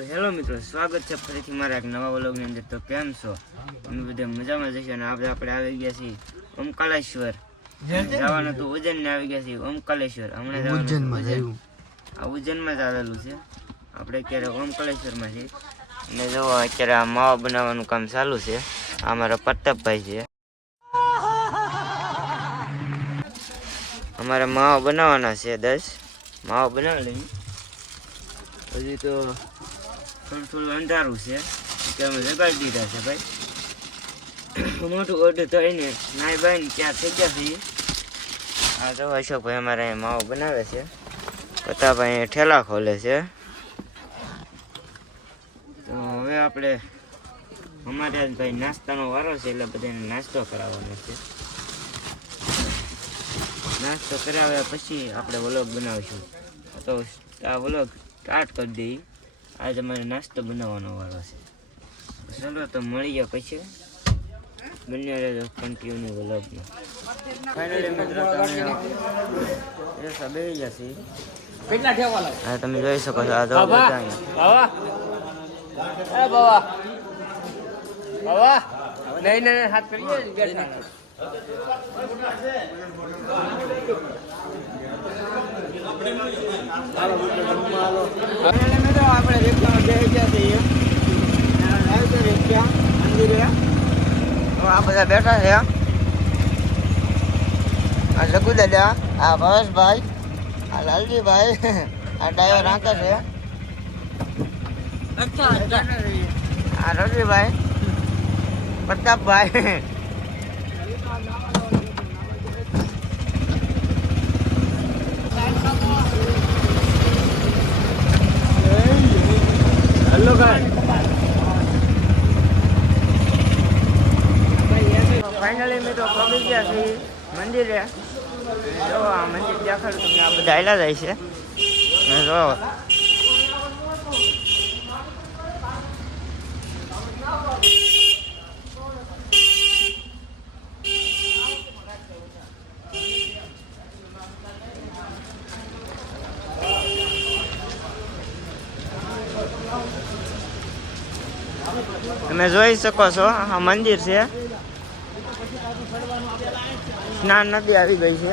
Hello મિત્રો સ્વાગત છે ફરીથી મારા એક નવા વ્લોગની અંદર. તો કેમ છો? અમે બધા મજામાં જશે અને આપણે આપણે આવી ગયા છીએ ઓમકાલેશ્વર. જવાનું તો ઉજ્જૈન ને આવી ગયા છીએ ઓમકાલેશ્વર. હમણાં જવાનું. આ ઉજ્જૈનમાં જ આવેલું છે. આપણે અત્યારે ઓમકાલેશ્વરમાં છીએ. અને જો અત્યારે આ માવા બનાવવાનું કામ ચાલુ છે. આ મારા પ્રતાપભાઈ છે. અમારે માવા બનાવવાના છે દસ. માવા બનાવી લઈએ. હજી તો થોડું થોડું અંધારું છે. કે અમે જગાડી દીધા છે ભાઈ. મોટું ઓર્ડર થઈને નાઈ ને ક્યાં થઈ ગયા છીએ. આ તો અશોકભાઈ અમારે અહીં માવો બનાવે છે. પતાભાઈ ઠેલા ખોલે છે. તો હવે આપણે અમારે ભાઈ નાસ્તાનો વારો છે એટલે બધાને નાસ્તો કરાવવાનો છે. નાસ્તો કરાવ્યા પછી આપણે વલોગ બનાવીશું. તો આ વલોગ સ્ટાર્ટ કરી દઈએ. આજે તમારે નાસ્તો બનાવવાનો વાળો છે. ચાલો તો મળી ગયા પછી. બંને રહેજો કન્ટિન્યુ વ્લોગમાં ફાઇનલી મિત્રો તમે રેસા બેસી ગયા છે કેટલા ઠેવા લાગે હા તમે જોઈ શકો છો આ જો બાબા બાબા. એ બાબા. બાબા નહીં નહીં હાથ કરીએ બેઠા ફાઇનલી આપણે રિક્ષામાં બેસી ગયા છીએ આવી તો રિક્ષા મંદિરે. આ બધા બેઠા છે. આ લઘુ દાદા આ ભાવેશભાઈ આ લાલજીભાઈ આ ડ્રાઈવર રાંકે છે. આ Ravibhai Prataphai hello guy finally મિત્રો પહોંચી ગયા છીએ મંદિરે જો આ મંદિર આયલા જાય છે. તમે જોઈ શકો છો, આ મંદિર છે. સ્નાન નદી આવી ગઈ છે.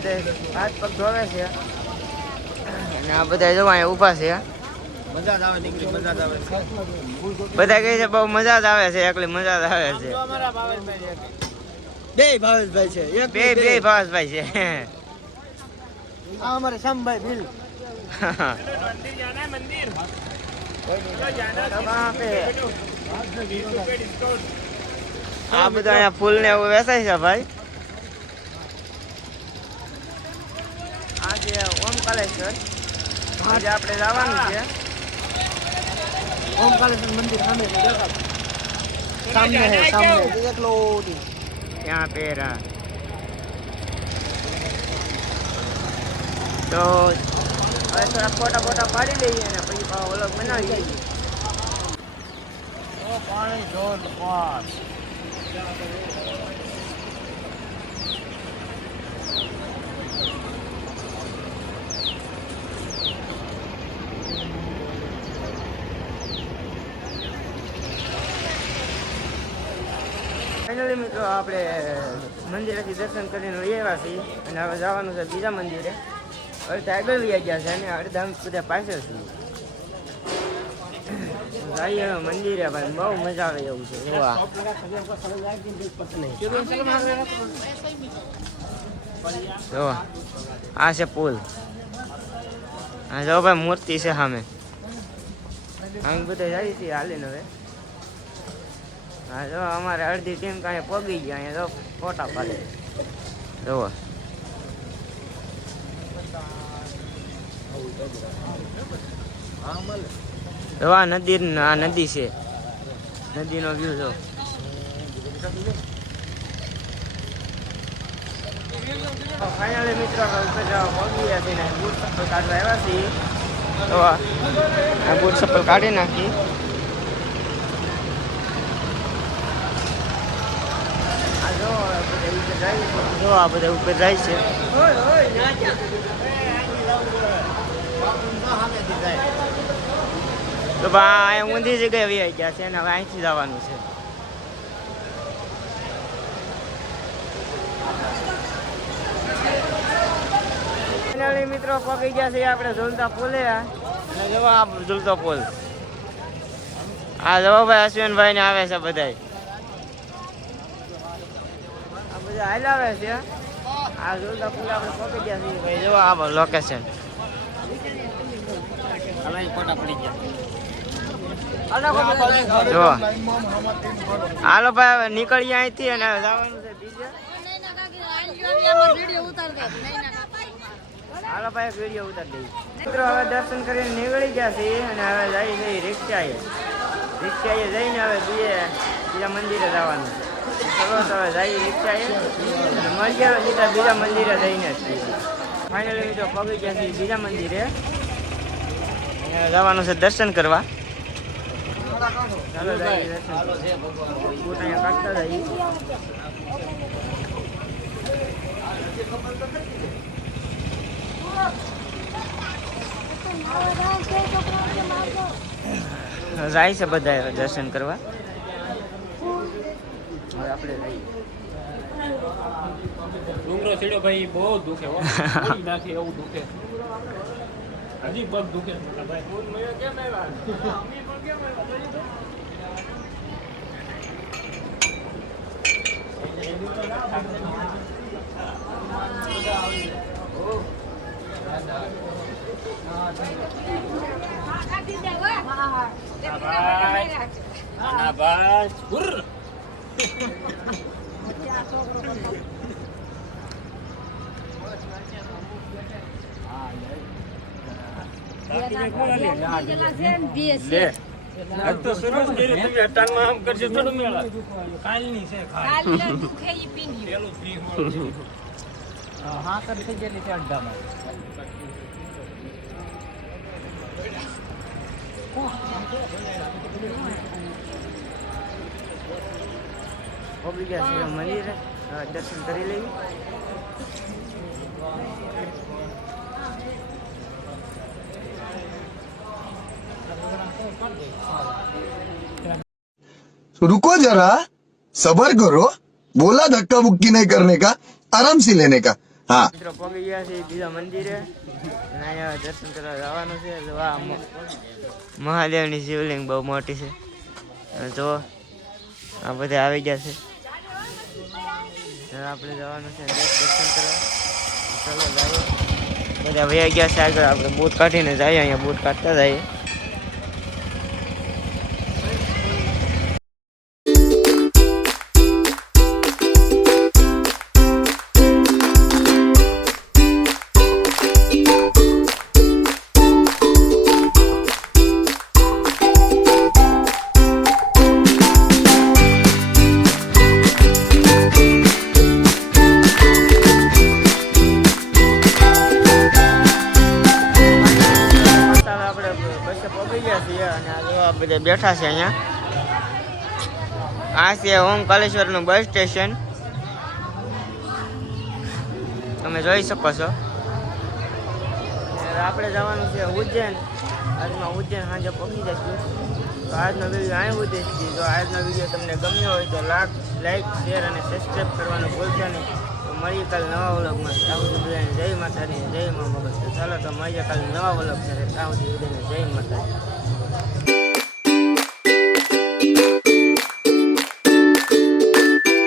બધા હાથ પગ ધોવે છે. અને આ બધા જો અહીંયા ઊભા છે. બધા કહે છે બહુ મજા જ આવે છે એકલી મજા જ આવે છે. બે ભાવેશભાઈ છે બે બે. ભાવેશભાઈ છે. આ અમારે શ્યામભાઈ ભીલ. આ બધા અહીંયા ફૂલ ને એવું વેચાય છે ભાઈ. આજે ઓમકાલેશ્વર આજે આપણે જવાનું છે. ઓમકાલેશ્વર મંદિર સામે સામે હે સામે એકલો ઓડી. ત્યાં પેરા તો હવે થોડા ફોટા ફોટા પાડી લઈએ અને પછી ઓલો બનાવી લઈએ. પાણી જોર પાસ ફાઇનલી મિત્રો, આપણે મંદિરેથી દર્શન કરીને લઈ આવ્યા છીએ. અને હવે જવાનું છે બીજા મંદિરે. અડધા આગળ લઈ ગયા છે અને અડધા અમે બધા પાછળ છીએ. જઈએ હવે મંદિરે ભાઈ બહુ મજા આવે એવું છે. જોવા જો, આ છે પુલ. હા જો ભાઈ મૂર્તિ છે સામે. આમ બધા જાય છે હાલીને હવે. હા, જો અમારે અડધી ટીમ કાંઈ પગી ગયા અહીંયા, જો ફોટા પાડે. જુઓ. જો આ નદી આ નદી છે. નદીનો વ્યૂ જો. ફાઇનલી મિત્રો કાઢવા આવ્યા છીએ. તો આ બૂટ ચપ્પલ કાઢી નાખી. જો આ બધા ઉપર જાય છે. તો ભાઈ ઊંધી જગ્યાએ વહી ગયા છે અને હવે અહીંથી જવાનું છે. ફાઇનલી મિત્રો પગી ગયા છે આપણે ઝૂલતા પુલે અને જો આ ઝૂલતો પુલ. આ જવો ભાઈ અશ્વિનભાઈ ને આવે છે બધાય આ બધા હાલાવે છે. આ ઝૂલતા પુલે આપણે ગયા છીએ ભાઈ જો આ લોકેશન હાલો ભાઈ હવે નીકળીએ અહીંથી અને હવે જવાનું છે બીજે. હાલો ભાઈ વીડિયો ઉતારી દઈએ. મિત્રો હવે દર્શન કરીને નીકળી ગયા છે અને હવે જઈ જઈ રિક્ષાએ. રિક્ષાએ જઈને હવે બીજે બીજા મંદિરે જવાનું. ચલો, તો અને સીધા બીજા મંદિરે જઈને ફાઇનલી મિત્રો પગી ગયા બીજા મંદિરે. જવાનું છે દર્શન કરવા. જાય છે બધા દર્શન કરવા. હવે આપણે ડુંગરો ચડ્યો ભાઈ બહુ દુખે હો નાખે એવું દુખે હજી પગ દુખે મોટા ભાઈ ના બસ હુર્ર. લે આજ તો સરસ કર્યું તમે અટાણમાં આમ કરશે થોડું મેળા કાલની છે ખાલ પેલું ફ્રી હોલ હા કરી થઈ ગયેલી છે અડધામાં પગી ગયા છે મંદિરે હવે દર્શન કરી લઈએ रुको जरा सबर करो बोला धक्का मुक्की नहीं करने का आराम से लेने का हाँ મિત્રો પગી ગયા છે બીજા મંદિરે અને અહીંયા દર્શન કરવા જવાનું છે તો આ મ- મહાદેવની શિવલિંગ બહુ મોટી છે અને જો આ બધા આવી ગયા છે હવે આપણે જવાનું છે અંદર દર્શન કરવા ચલો જઈએ બધા વયા ગયા છે આગળ આપણે બૂટ કાઢીને જઈએ અહીંયા બૂટ કાઢતા જઈએ પહોંચી ગયા છીએ અને આ બધા બેઠા છે અહીંયા. આ છે ઓમકાલેશ્વરનું બસ સ્ટેશન. તમે જોઈ શકો છો. આપણે જવાનું છે ઉજ્જૈન. આજમાં ઉજ્જૈન સાંજે પહોંચી જશું તો આજનો વીડિયો અહીં ઉદ્દેશ જો આજનો વીડિયો તમને ગમ્યો હોય તો લાખ લાઈક શેર અને સબસ્ક્રાઈબ કરવાનું ભૂલશો નહીં. મળીએ કાલે નવા વ્લોગમાં. ત્યાં સુધી બધાને જય માતાની, જય મા મગજ. ચાલો, તો મળીએ કાલે નવા વ્લોગ સાથે ત્યાં સુધી બધાને જય માતાજી